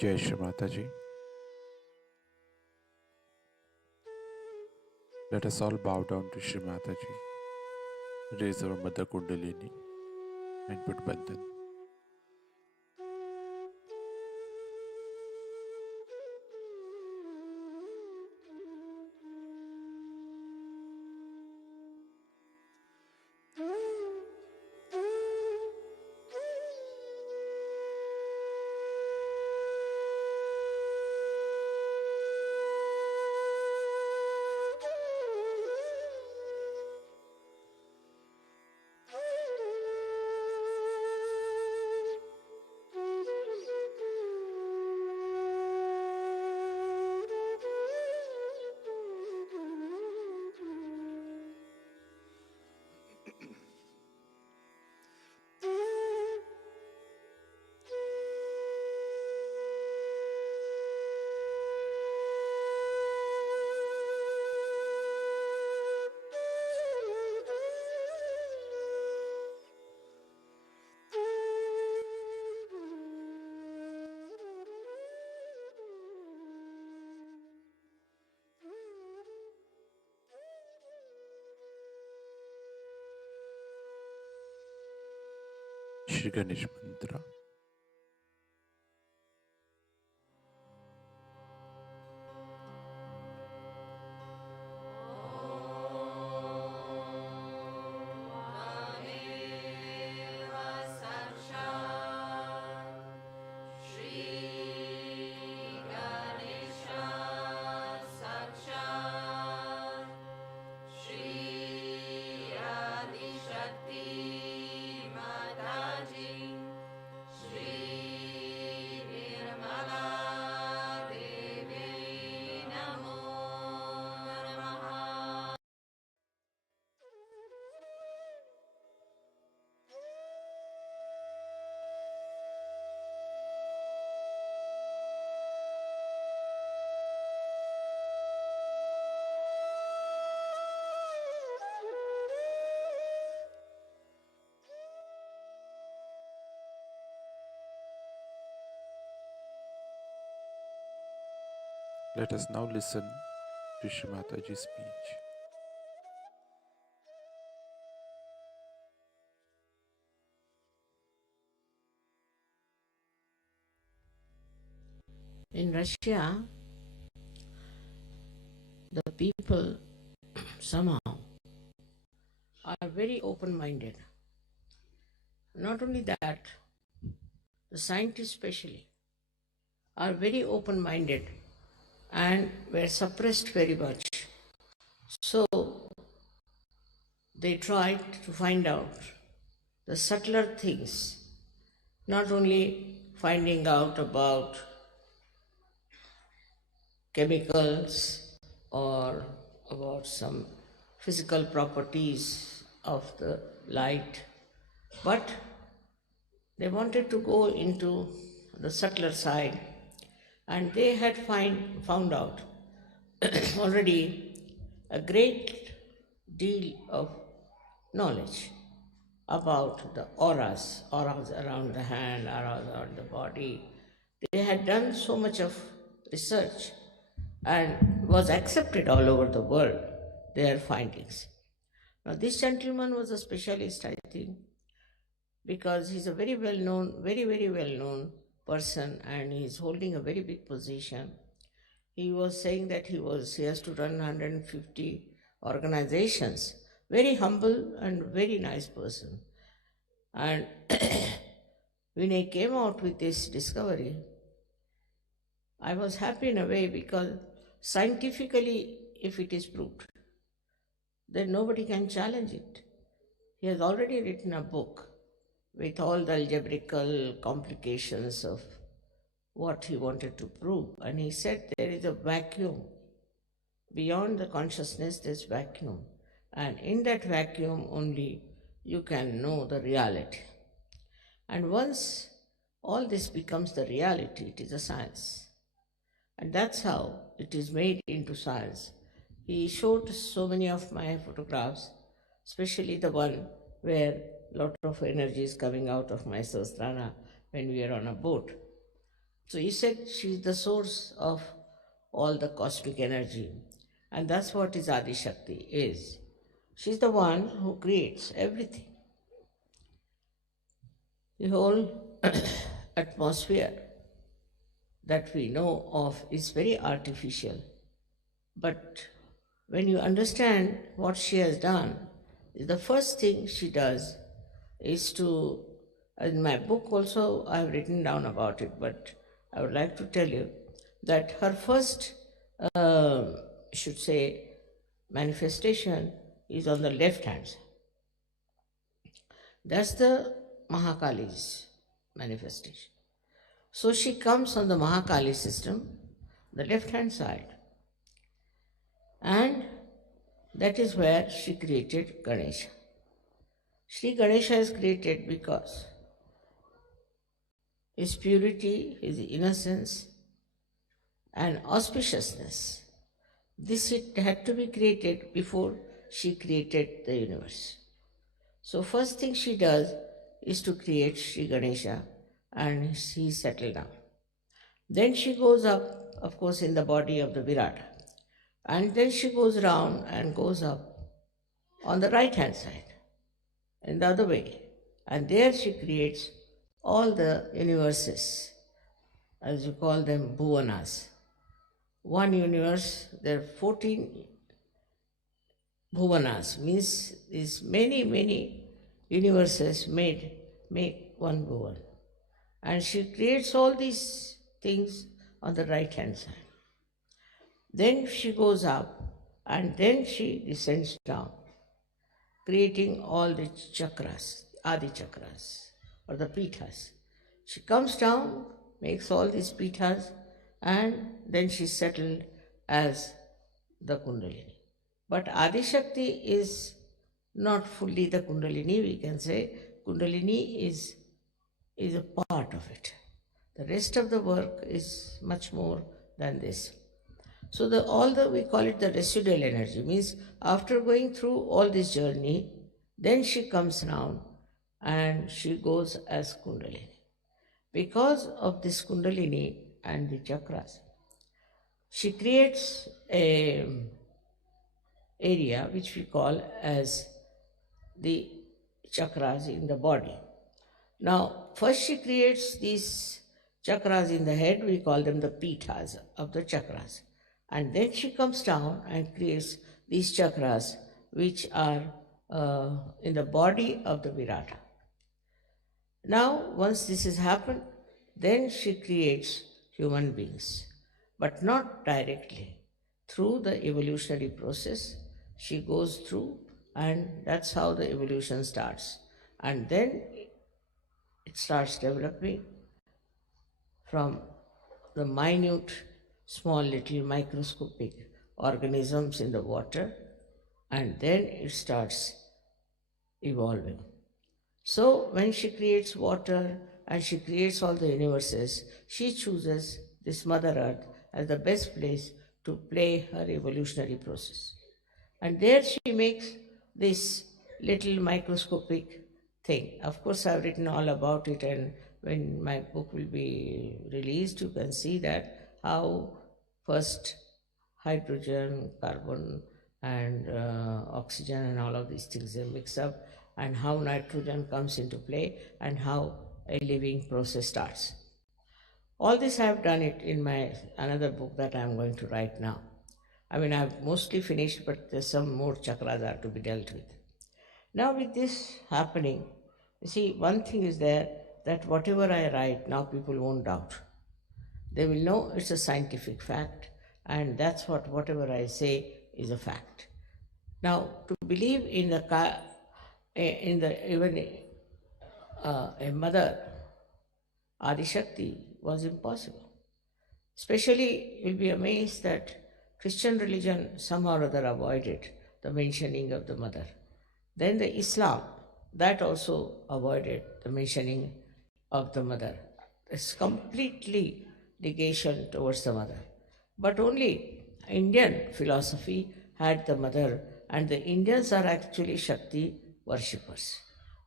Jai Shri Mataji. Let us all bow down to Shri Mataji, raise our Mother Kundalini and put Bandhan. Shri Ganesh Mantra. Let us now listen to Shri Mataji's speech. In Russia, the people somehow are very open-minded. Not only that, the scientists especially are very open-minded and were suppressed very much. So they tried to find out the subtler things, not only finding out about chemicals or about some physical properties of the light, but they wanted to go into the subtler side, and they had found out already a great deal of knowledge about the auras around the hand, auras around the body. They had done so much of research and was accepted all over the world, their findings. Now, this gentleman was a specialist, I think, because he's a very well known, very well known person, and he's holding a very big position. He was saying that he has to run 150 organizations. Very humble and very nice person. And when he came out with this discovery, I was happy in a way, because scientifically, if it is proved, then nobody can challenge it. He has already written a book with all the algebraical complications of what he wanted to prove. And he said there is a vacuum. Beyond the consciousness, there's vacuum. And in that vacuum only you can know the reality. And once all this becomes the reality, it is a science. And that's how it is made into science. He showed so many of my photographs, especially the one where a lot of energy is coming out of my sahasrara when we are on a boat. So he said she's the source of all the cosmic energy. And that's what is Adi Shakti is. She's the one who creates everything. The whole atmosphere that we know of is very artificial. But when you understand what she has done, the first thing she does is to, in my book also I have written down about it, but I would like to tell you that her first, should say, manifestation is on the left hand side. That's the Mahakali's manifestation. So she comes on the Mahakali system, the left hand side, and that is where she created Ganesha. Sri Ganesha is created because his purity, his innocence, and auspiciousness. This it had to be created before she created the universe. So first thing she does is to create Sri Ganesha, and she settled down. Then she goes up, of course, in the body of the Virata. And then she goes round and goes up on the right hand side, in the other way. And there she creates all the universes, as you call them, bhuvanas. One universe, there are 14 bhuvanas, means these many universes make one bhuvan. And she creates all these things on the right hand side. Then she goes up and then she descends down, creating all the chakras, Adi chakras, or the pithas. She comes down, makes all these pithas, and then she settled as the Kundalini. But Adi Shakti is not fully the Kundalini, we can say. Kundalini is a part of it. The rest of the work is much more than this. So we call it the residual energy, means after going through all this journey, then she comes down and she goes as Kundalini. Because of this Kundalini and the chakras, she creates a area which we call as the chakras in the body. Now, first she creates these chakras in the head, we call them the pithas of the chakras. And then she comes down and creates these chakras which are in the body of the Virata. Now, once this has happened, then she creates human beings, but not directly. Through the evolutionary process, she goes through, and that's how the evolution starts. And then it starts developing from the minute, small little microscopic organisms in the water, and then it starts evolving. So when she creates water and she creates all the universes, she chooses this Mother Earth as the best place to play her evolutionary process. And there she makes this little microscopic thing. Of course, I've written all about it, and when my book will be released, you can see that how first hydrogen, carbon, and oxygen, and all of these things they mix up, and how nitrogen comes into play, and how a living process starts. All this I have done it in my another book that I am going to write now. I mean, I've mostly finished, but there's some more chakras are to be dealt with. Now, with this happening, you see, one thing is there that whatever I write, now people won't doubt. They will know it's a scientific fact, and that's whatever I say is a fact. Now, to believe in a mother, Adi Shakti, was impossible. Especially, you'll be amazed that Christian religion somehow or other avoided the mentioning of the mother. Then the Islam, that also avoided the mentioning of the mother. It's completely negation towards the mother. But only Indian philosophy had the mother, and the Indians are actually Shakti worshippers.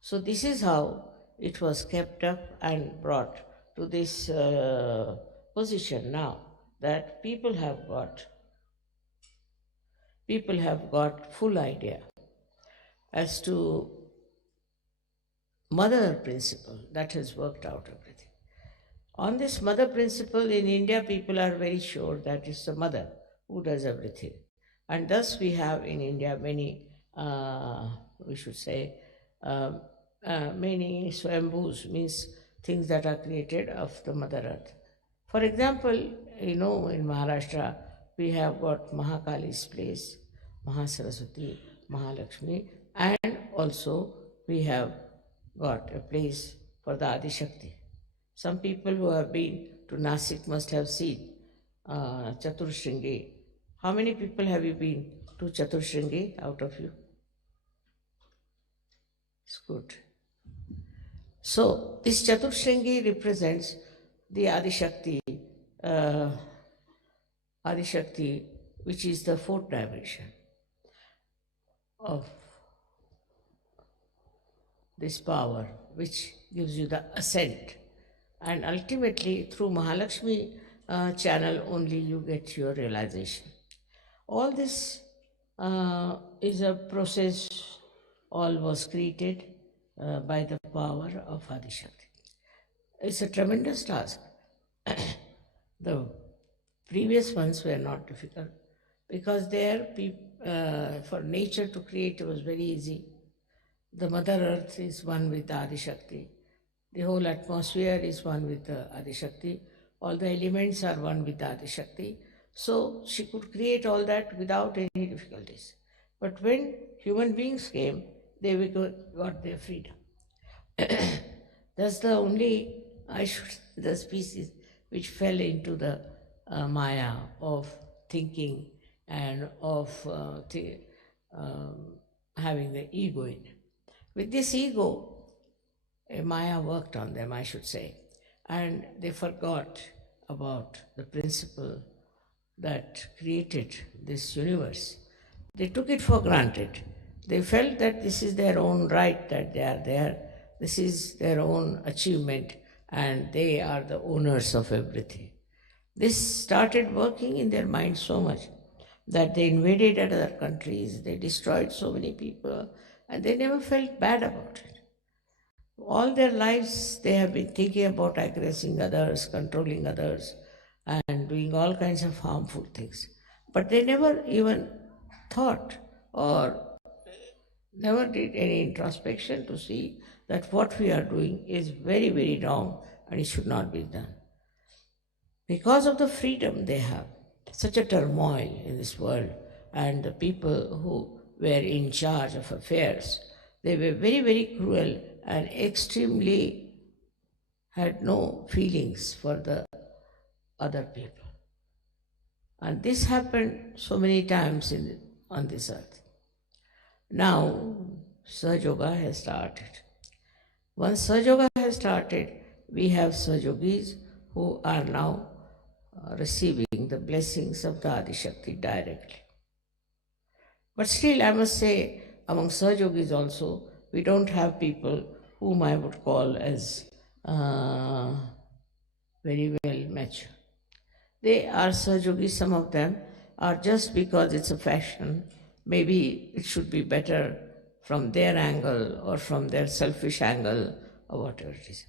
So this is how it was kept up and brought to this position now that people have got full idea as to mother principle that has worked out everything. On this mother principle in India, people are very sure that it's the mother who does everything. And thus we have in India many, we should say, um, many swambhus, means things that are created of the mother earth. For example, in Maharashtra, we have got Mahakali's place, Mahasaraswati, Mahalakshmi, and also we have got a place for the Adi Shakti. Some people who have been to Nasik must have seen Chaturshringi. How many people have you been to Chaturshringi out of you? It's good. So, this Chaturshringi represents the uh, Adi Shakti, which is the fourth dimension of this power, which gives you the ascent. And ultimately, through Mahalakshmi channel only you get your realization. All this is a process, all was created by the power of Adi Shakti. It's a tremendous task. The previous ones were not difficult because there, for nature to create was very easy. The Mother Earth is one with Adi Shakti. The whole atmosphere is one with Adi Shakti. All the elements are one with Adi Shakti. So she could create all that without any difficulties. But when human beings came, they got their freedom. That's the only, the species which fell into the maya of thinking and of having the ego in it. With this ego, Maya worked on them, I should say, and they forgot about the principle that created this universe. They took it for granted. They felt that this is their own right, that they are there, this is their own achievement, and they are the owners of everything. This started working in their mind so much that they invaded other countries, they destroyed so many people, and they never felt bad about it. All their lives they have been thinking about aggressing others, controlling others, and doing all kinds of harmful things. But they never even thought or never did any introspection to see that what we are doing is very, very wrong and it should not be done. Because of the freedom they have, such a turmoil in this world, and the people who were in charge of affairs, they were very, very cruel and extremely had no feelings for the other people. And this happened so many times on this earth. Now, Sahaja Yoga has started. Once Sahaja Yoga has started, we have Sahaja Yogis who are now receiving the blessings of the Adi Shakti directly. But still, I must say, among Sahaja Yogis also, we don't have people whom I would call as very well mature. They are Sahaja Yogis, some of them are just because it's a fashion. Maybe it should be better from their angle or from their selfish angle or whatever it is.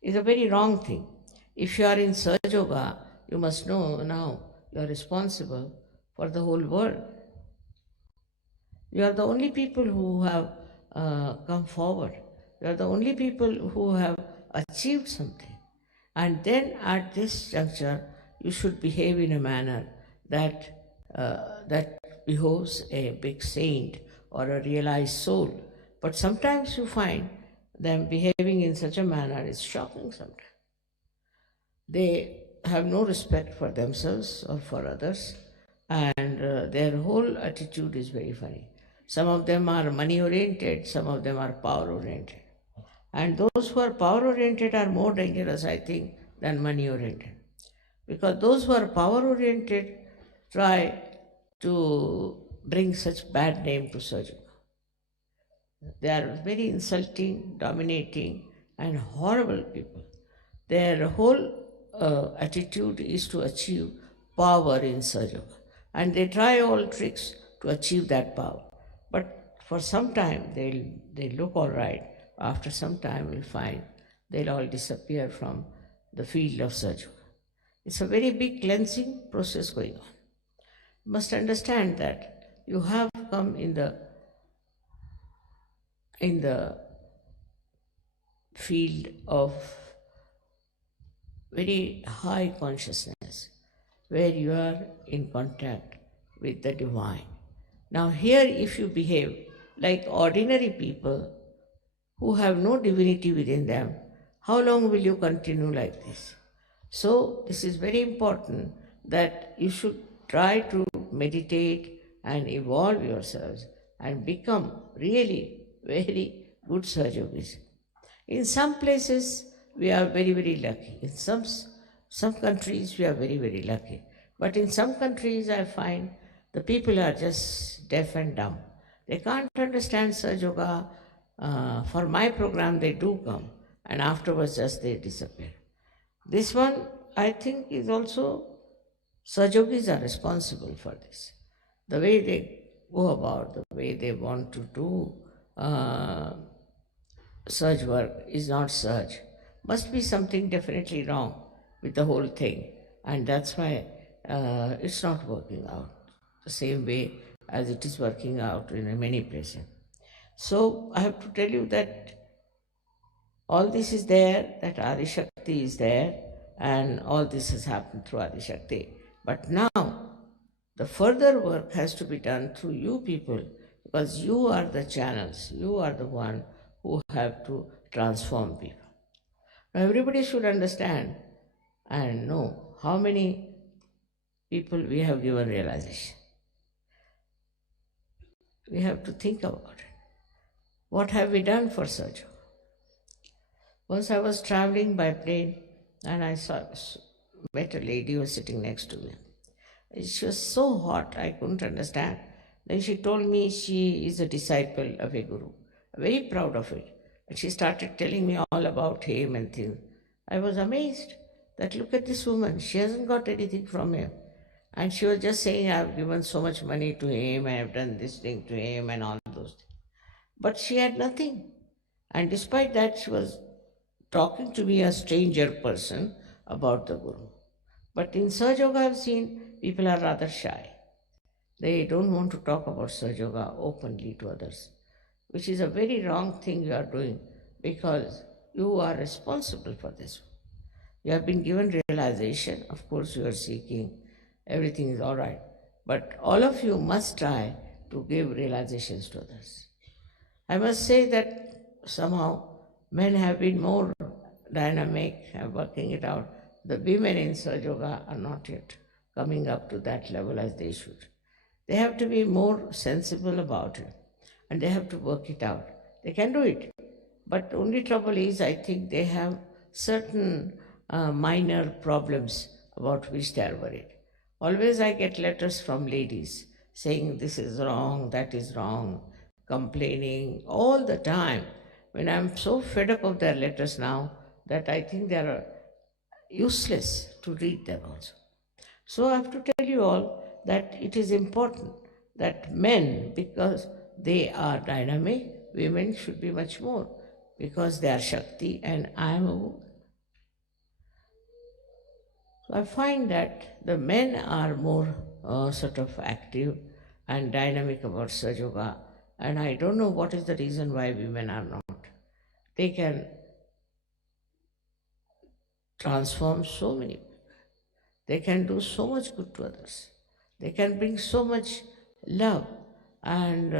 It's a very wrong thing. If you are in Sahaja Yoga, you must know now you are responsible for the whole world. You are the only people who have come forward. You are the only people who have achieved something. And then at this juncture, you should behave in a manner that behoves a big saint or a realized soul. But sometimes you find them behaving in such a manner, it's shocking sometimes. They have no respect for themselves or for others, and their whole attitude is very funny. Some of them are money oriented, some of them are power oriented. And those who are power oriented are more dangerous, I think, than money oriented. Because those who are power oriented try to bring such bad name to Sahaja Yoga. They are very insulting, dominating, and horrible people. Their whole attitude is to achieve power in Sahaja Yoga. And they try all tricks to achieve that power. But for some time, they look all right. After some time, we'll find they'll all disappear from the field of Sahaja Yoga. It's a very big cleansing process going on. You must understand that you have come in the field of very high consciousness, where you are in contact with the divine. Now, here, if you behave like ordinary people who have no divinity within them, how long will you continue like this? So, this is very important that you should try to meditate and evolve yourselves and become really very good Sahaja Yogis. In some places, we are very, very lucky. In some countries, we are very, very lucky. But in some countries, I find the people are just deaf and dumb. They can't understand Sahaja Yoga. For my program, they do come, and afterwards, just they disappear. This one, I think, is also Sahaja Yogis are responsible for this. The way they go about, the way they want to do Sahaj work is not Sahaj. Must be something definitely wrong with the whole thing, and that's why it's not working out the same way as it is working out in many places. So I have to tell you that all this is there, that Adi Shakti is there, and all this has happened through Adi Shakti. But now, the further work has to be done through you people, because you are the channels, you are the one who have to transform people. Now, everybody should understand and know how many people we have given realization. We have to think about it. What have we done for Sahaja Yoga? Once I was traveling by plane and I met a lady who was sitting next to me. She was so hot, I couldn't understand. Then she told me she is a disciple of a guru. Very proud of it. And she started telling me all about him and things. I was amazed that look at this woman, she hasn't got anything from him. And she was just saying, I've given so much money to him, I have done this thing to him and all those things. But she had nothing. And despite that, she was talking to me, a stranger person, about the Guru. But in Sahaja Yoga, I've seen people are rather shy. They don't want to talk about Sahaja Yoga openly to others, which is a very wrong thing you are doing, because you are responsible for this. You have been given realization. Of course, you are seeking. Everything is all right. But all of you must try to give realizations to others. I must say that somehow men have been more dynamic and working it out. The women in Sahaja Yoga are not yet coming up to that level as they should. They have to be more sensible about it, and they have to work it out. They can do it. But the only trouble is, I think they have certain minor problems about which they are worried. Always I get letters from ladies saying this is wrong, that is wrong, complaining all the time. When I'm so fed up of their letters now that I think they are useless to read them also. So I have to tell you all that it is important that men, because they are dynamic, women should be much more, because they are Shakti and I am a woman. So I find that the men are more sort of active and dynamic about Sahaja Yoga, and I don't know what is the reason why women are not. They can transform so many people. They can do so much good to others. They can bring so much love and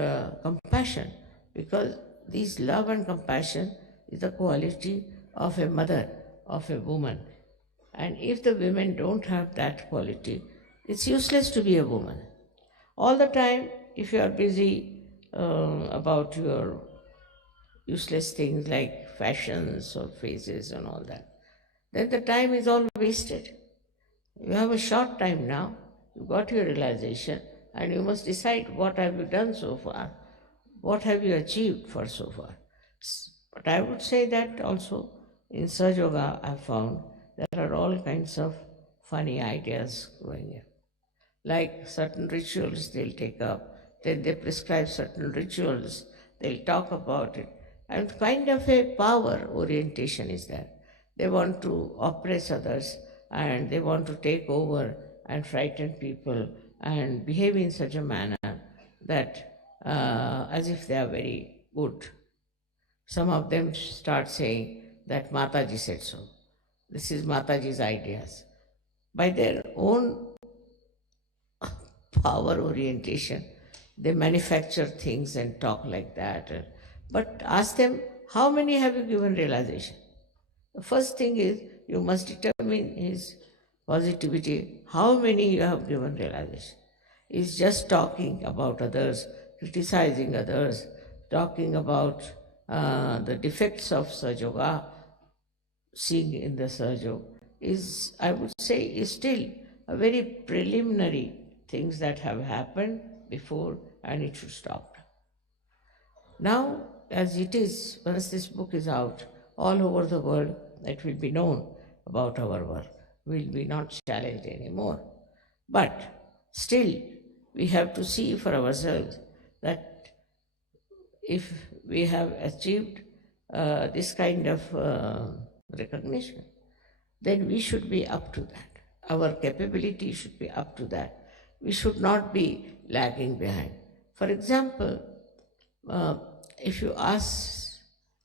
compassion, because this love and compassion is the quality of a mother, of a woman. And if the women don't have that quality, it's useless to be a woman. All the time, if you are busy about your useless things like fashions or faces and all that, then the time is all wasted. You have a short time now, you got your realization, and you must decide what have you done so far, what have you achieved for so far. But I would say that also in Sahaja Yoga I found there are all kinds of funny ideas going in. Like certain rituals they'll take up, then they prescribe certain rituals, they'll talk about it. And kind of a power orientation is there. They want to oppress others and they want to take over and frighten people and behave in such a manner that as if they are very good. Some of them start saying that Mataji said so. This is Mataji's ideas. By their own power orientation, they manufacture things and talk like that. But ask them, how many have you given realization? The first thing is you must determine his positivity, how many you have given realization. Is just talking about others, criticizing others, talking about the defects of Sahaja, seeing in the Sahaja, is, I would say, is still a very preliminary things that have happened before and it should stop. Now, as it is, once this book is out, all over the world, it will be known about our work. We will be not challenged anymore. But still, we have to see for ourselves that if we have achieved this kind of recognition, then we should be up to that. Our capability should be up to that. We should not be lagging behind. For example, if you ask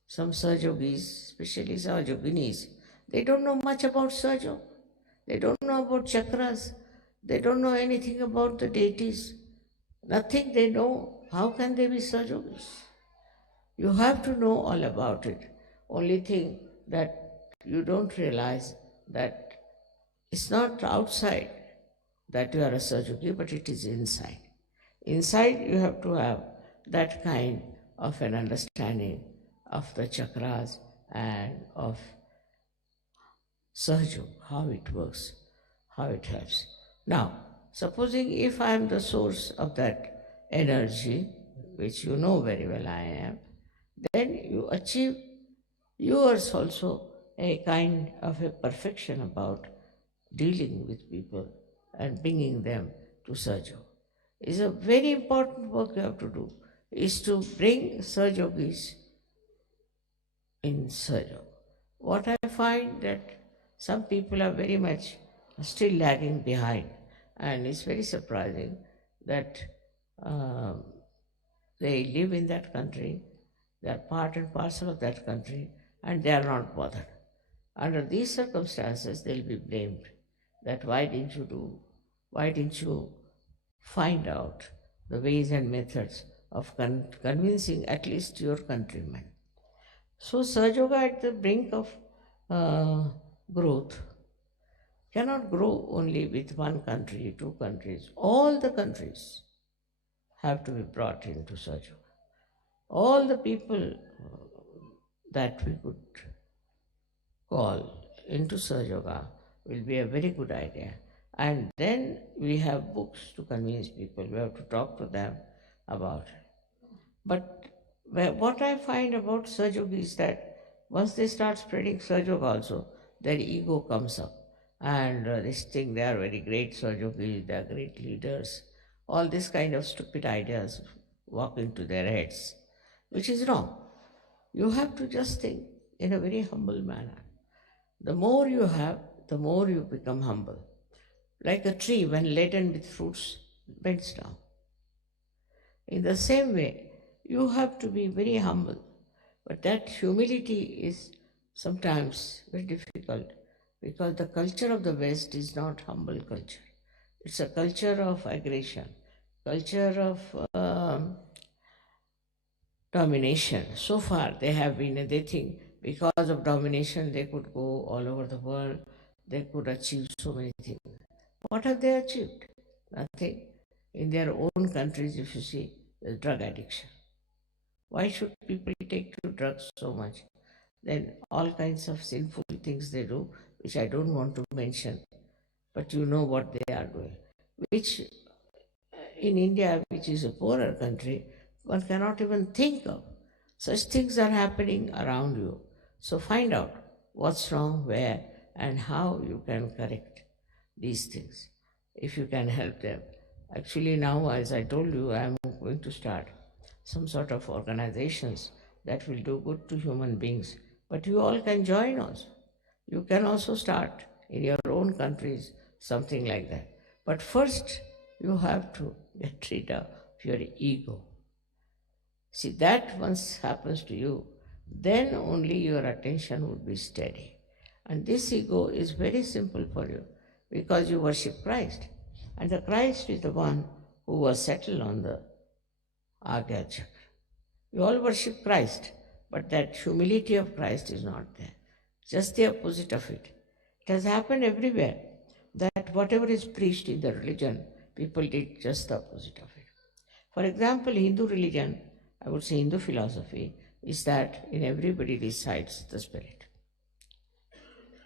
some Sahajogis, especially Sahajoginis, they don't know much about Sahaja. They don't know about chakras. They don't know anything about the deities. Nothing they know. How can they be Sahajogis? You have to know all about it. Only thing that you don't realize that it's not outside that you are a Sahajogi, but it is inside. Inside you have to have that kind of an understanding of the chakras and of Sahaja, how it works, how it helps. Now, supposing if I am the source of that energy, which you know very well I am, then you achieve yours also a kind of a perfection about dealing with people and bringing them to Sahaja. It's a very important work you have to do, is to bring Sahajogis in Sahaja. What I find that some people are very much still lagging behind, and it's very surprising that they live in that country, they are part and parcel of that country, and they are not bothered. Under these circumstances, they'll be blamed that why didn't you find out the ways and methods of convincing at least your countrymen. So Sahajoga at the brink of growth cannot grow only with one country, two countries. All the countries have to be brought into Sahajoga. All the people that we could call into Sahajoga will be a very good idea. And then we have books to convince people. We have to talk to them about it. But what I find about Sahajoga is that once they start spreading Sahajoga also, their ego comes up. And they think they are very great Sahajogis, they are great leaders. All this kind of stupid ideas walk into their heads, which is wrong. You have to just think in a very humble manner. The more you have, the more you become humble. Like a tree, when laden with fruits, bends down. In the same way, you have to be very humble. But that humility is sometimes very difficult because the culture of the West is not humble culture. It's a culture of aggression, culture of domination. So far they have been, they think because of domination they could go all over the world, they could achieve so many things. What have they achieved? Nothing. In their own countries, if you see, there's drug addiction. Why should people take to drugs so much? Then all kinds of sinful things they do, which I don't want to mention, but you know what they are doing. Which in India, which is a poorer country, one cannot even think of. Such things are happening around you. So find out what's wrong, where, and how you can correct these things, if you can help them. Actually, now, as I told you, I am going to start some sort of organizations that will do good to human beings. But you all can join also. You can also start in your own countries something like that. But first, you have to get rid of your ego. See, that once happens to you, then only your attention would be steady. And this ego is very simple for you because you worship Christ. And the Christ is the one who was settled on the Agya Chakra. You all worship Christ, but that humility of Christ is not there. Just the opposite of it. It has happened everywhere that whatever is preached in the religion, people did just the opposite of it. For example, Hindu religion, I would say Hindu philosophy, is that in everybody resides the spirit.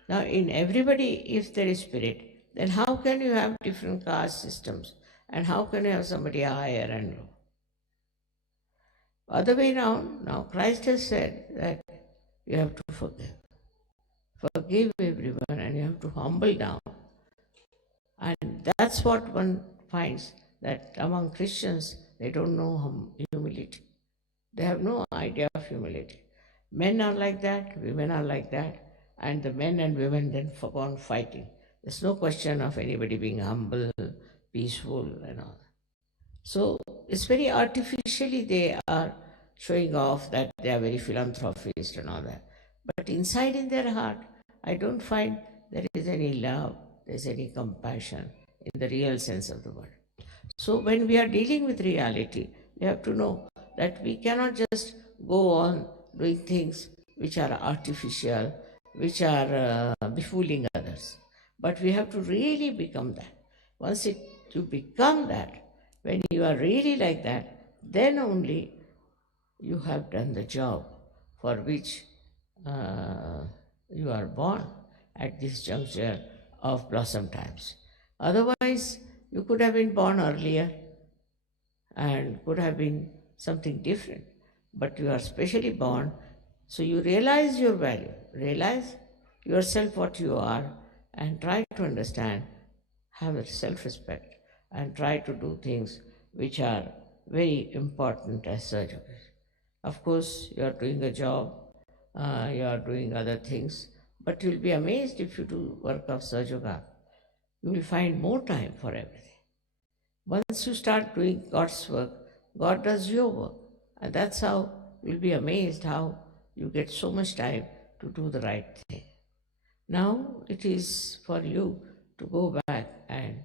Now, in everybody, if there is spirit, then how can you have different caste systems? And how can you have somebody higher and low? Other way around, now Christ has said that you have to forgive. Forgive everyone and you have to humble down. And that's what one finds, that among Christians, they don't know humility. They have no idea of humility. Men are like that, women are like that, and the men and women then go on fighting. There's no question of anybody being humble, peaceful, and all. So it's very artificially they are showing off that they are very philanthropist and all that. But inside in their heart, I don't find there is any love, there is any compassion in the real sense of the word. So when we are dealing with reality, we have to know that we cannot just go on doing things which are artificial, which are befooling others. But we have to really become that. Once you become that, when you are really like that, then only you have done the job for which you are born at this juncture of blossom times. Otherwise, you could have been born earlier and could have been something different. But you are specially born, so you realize your value, realize yourself what you are, and try to understand, have a self-respect, and try to do things which are very important as such. Of course, you are doing a job, you are doing other things, but you'll be amazed if you do work of Sahaja. You will find more time for everything. Once you start doing God's work, God does your work. And that's how you'll be amazed how you get so much time to do the right thing. Now it is for you to go back and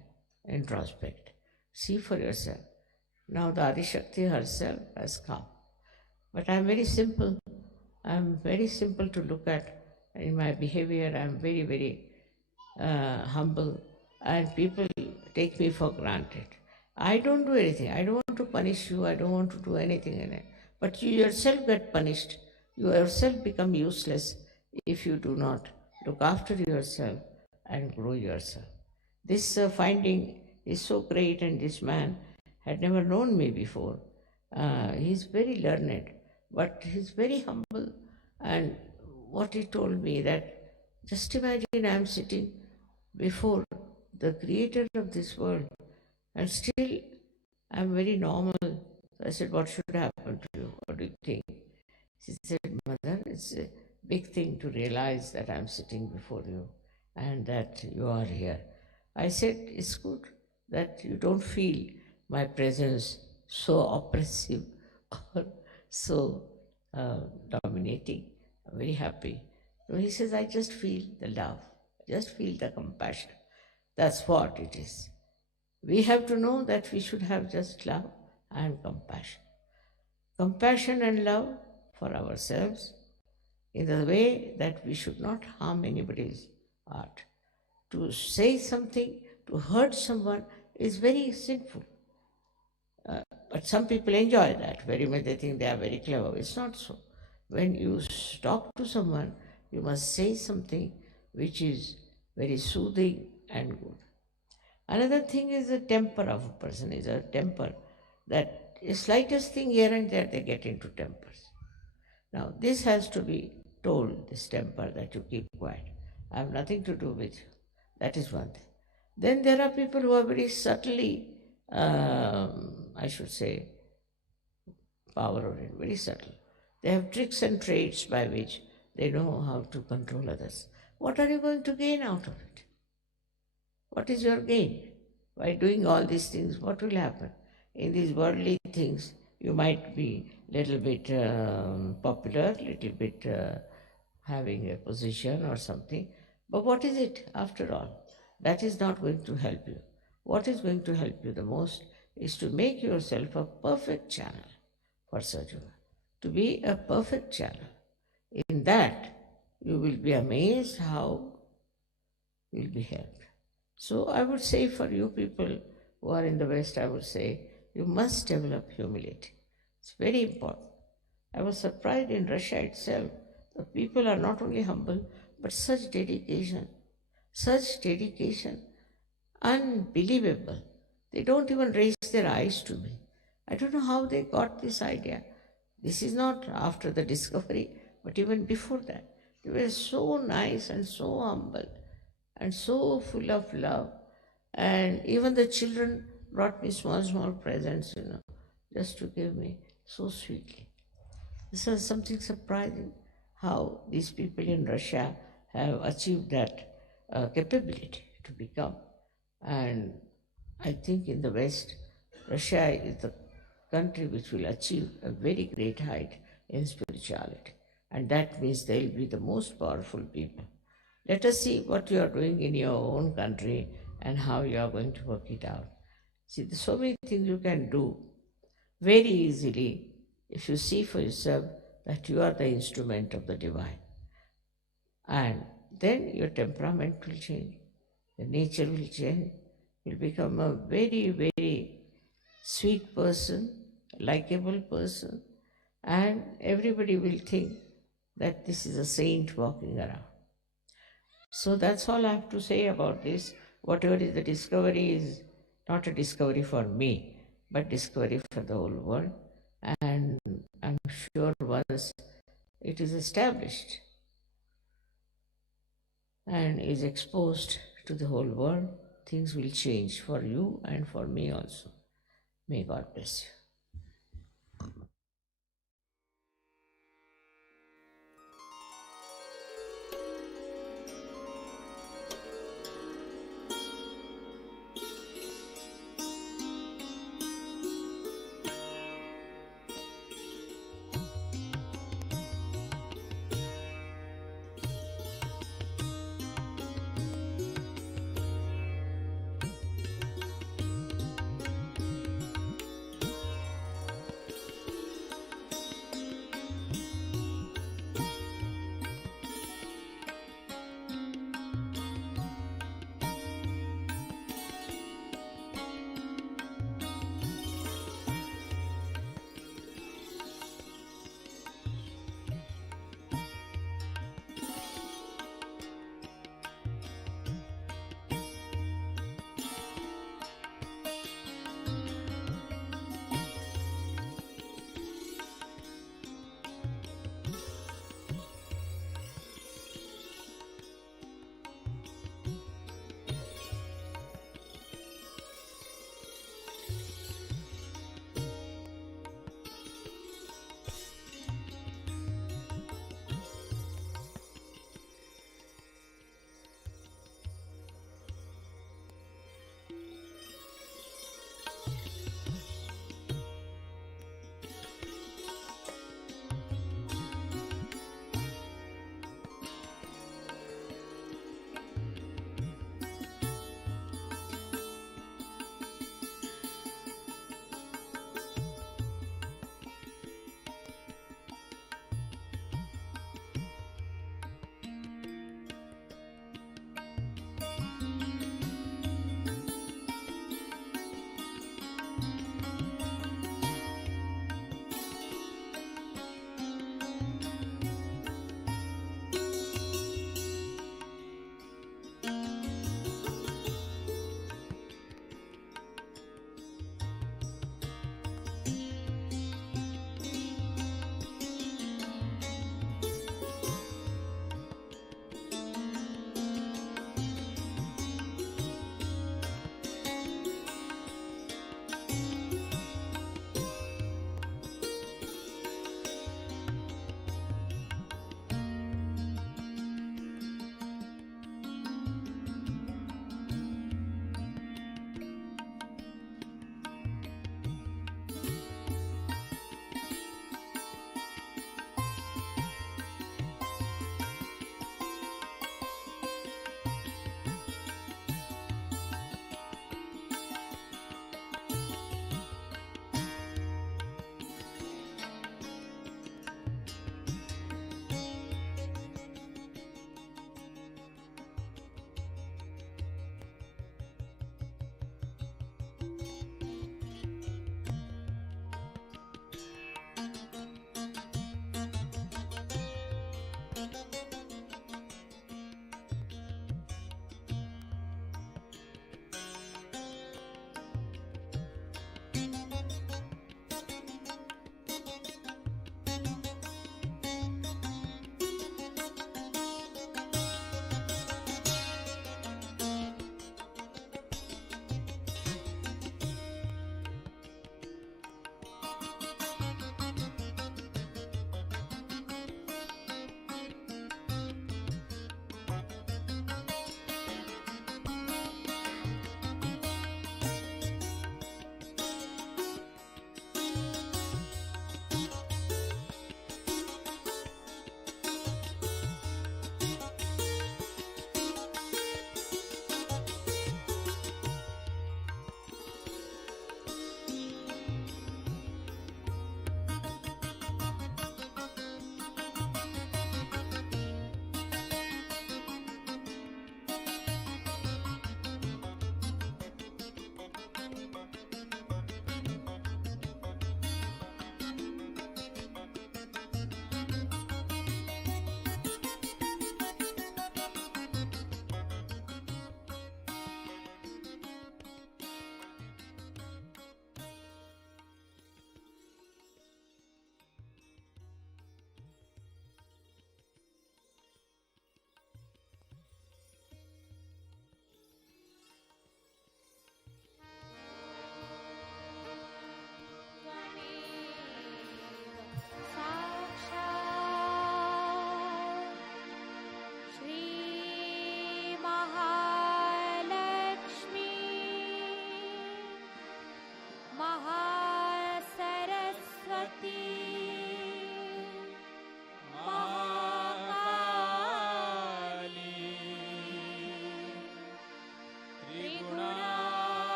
introspect. See for yourself. Now the Adishakti herself has come. But I'm very simple. I'm very simple to look at in my behavior. I'm very, very humble, and people take me for granted. I don't do anything. I don't want to punish you. I don't want to do anything in it. But you yourself get punished. You yourself become useless if you do not look after yourself and grow yourself. This finding is so great, and this man had never known me before. He's very learned, but he's very humble. And what he told me that, just imagine I'm sitting before the creator of this world, and still I'm very normal. So I said, what should happen to you? What do you think? She said, Mother, it's a big thing to realize that I'm sitting before you and that you are here. I said, it's good that you don't feel my presence so oppressive or so dominating. I'm very happy. So he says, I just feel the love, just feel the compassion. That's what it is. We have to know that we should have just love and compassion. Compassion and love for ourselves in the way that we should not harm anybody's heart. To say something, to hurt someone is very sinful. But some people enjoy that very much. They think they are very clever. It's not so. When you talk to someone, you must say something which is very soothing and good. Another thing is the temper of a person, is a temper that the slightest thing here and there they get into tempers. Now this has to be told, this temper, that you keep quiet. I have nothing to do with you. That is one thing. Then there are people who are very subtly, I should say, power oriented, very subtle. They have tricks and traits by which they know how to control others. What are you going to gain out of it? What is your gain? By doing all these things, what will happen? In these worldly things, you might be little bit popular, little bit having a position or something. But what is it after all? That is not going to help you. What is going to help you the most is to make yourself a perfect channel for Sajuna. To be a perfect channel. In that, you will be amazed how you will be helped. So I would say for you people who are in the West, I would say you must develop humility. It's very important. I was surprised in Russia itself. The people are not only humble, but such dedication, unbelievable. They don't even raise their eyes to me. I don't know how they got this idea. This is not after the discovery, but even before that. They were so nice and so humble and so full of love. And even the children brought me small presents, just to give me so sweetly. This is something surprising how these people in Russia have achieved that capability to become. And I think in the West, Russia is the country which will achieve a very great height in spirituality. And that means they will be the most powerful people. Let us see what you are doing in your own country and how you are going to work it out. See, there's so many things you can do very easily if you see for yourself that you are the instrument of the divine. And then your temperament will change, your nature will change, you'll become a very, very sweet person, likable person, and everybody will think that this is a saint walking around. So that's all I have to say about this. Whatever is the discovery is not a discovery for me, but discovery for the whole world. And I'm sure once it is established and is exposed to the whole world, things will change for you and for me also. May God bless you.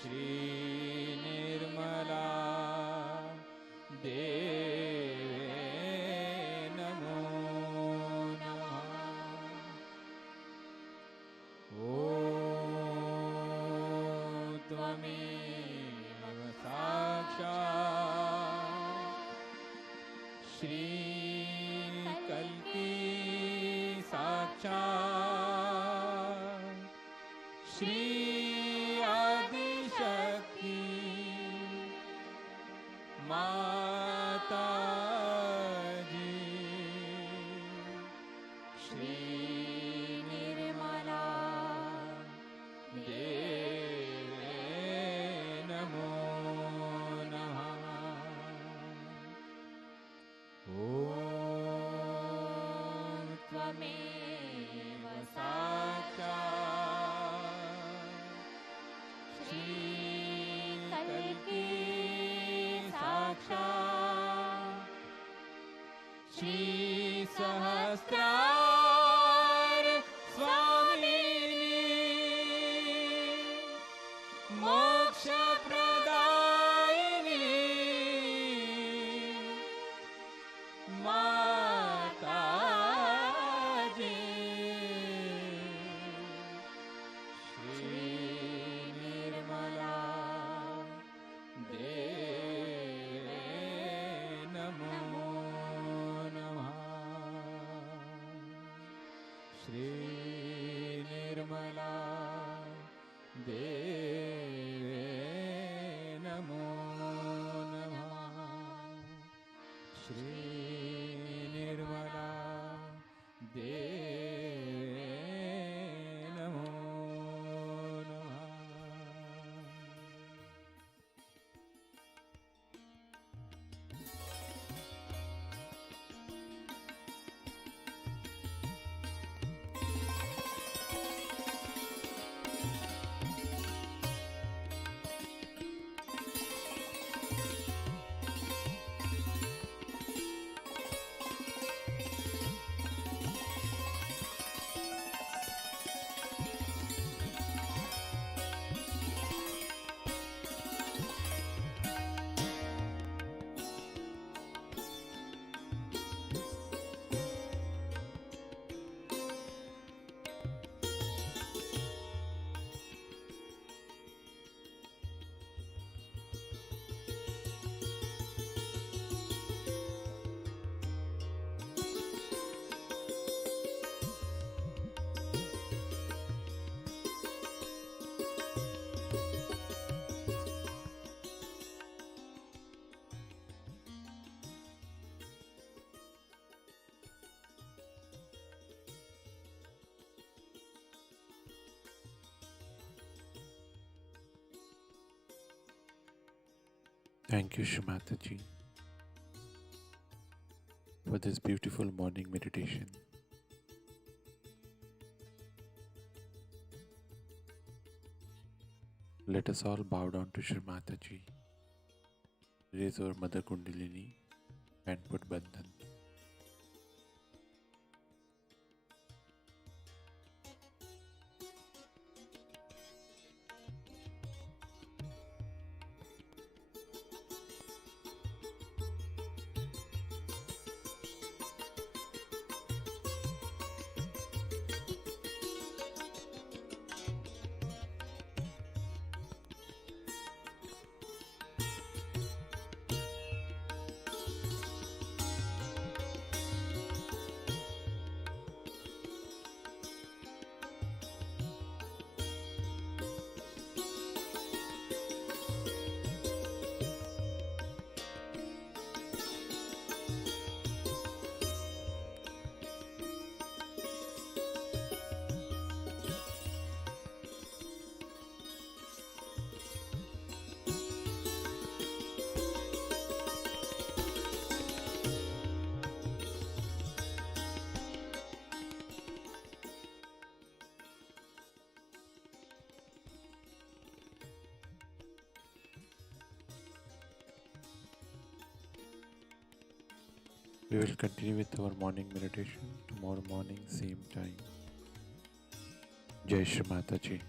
Shri Nirmala देवे नमो नमः। ॐ त्वमेव साक्षात् श्री कल्की साक्षात् श्री आदिशक्ति माताजी श्री निर्मला देवे नमो नमः। ॐ त्वमेव साक्षात् श्री कल्की साक्षात् श्री सहस्रार स्वामिनी मोक्षप्रदायिनी माताजी श्री निर्मला देवे नमो नमः। श्री निर्मला देवे नमो नमः। श्री निर्मला देवे नमो नमः। Thank you, Shri Mataji, for this beautiful morning meditation. Let us all bow down to Shri Mataji, raise our Mother Kundalini and put Bandhan. We will continue with our morning meditation tomorrow morning, same time. Jai Shri Mataji.